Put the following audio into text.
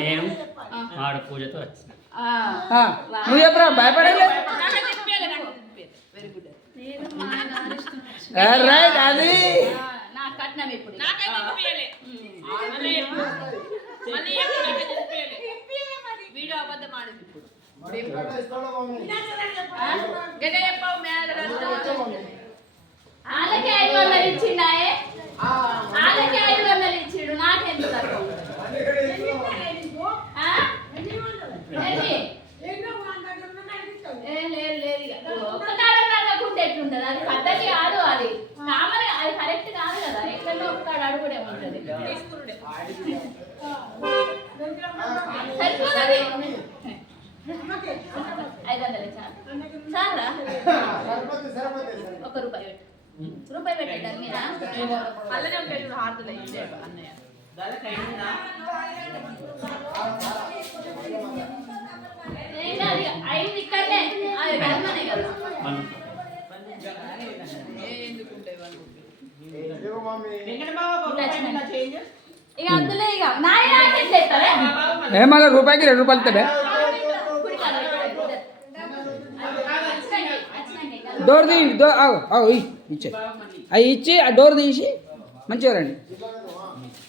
నేను ఆడ పూజతో వచ్చిన నువ్వు చెప్పరా భయపడలే రైట్ అది నా కట్నం ఇప్పుడు వీడియో అబద్ధం ఆడింది ఇప్పుడు వాళ్ళకి 500 ఇచ్చిండాయే వాళ్ళకి 500 ఇచ్చిండు నాకెంత ఒక్కటాడకుంటే ఎట్లుంటది అది పద్ధతి కాదు అది కామన్ అది కరెక్ట్ కాదు కదా ఎక్కడో ఒక్కడు అడుగుడే ఉంటుంది సరిపోతుంది 500 చాలా ఒక రూపాయి పెట్టండి మీరా అల్లనే ఉంటాయి హార్దులు ఇచ్చే అన్నయ్య ఐదు ఇక్కడనే గర్మనే కదా ఇక అందులో ఇక ఏమన్నా రూపాయికి 2 రూపాయలు ఇస్తాడే డోర్ తీ ఇచ్చే అవి ఇచ్చి ఆ డోర్ తీసి మంచిగా రండి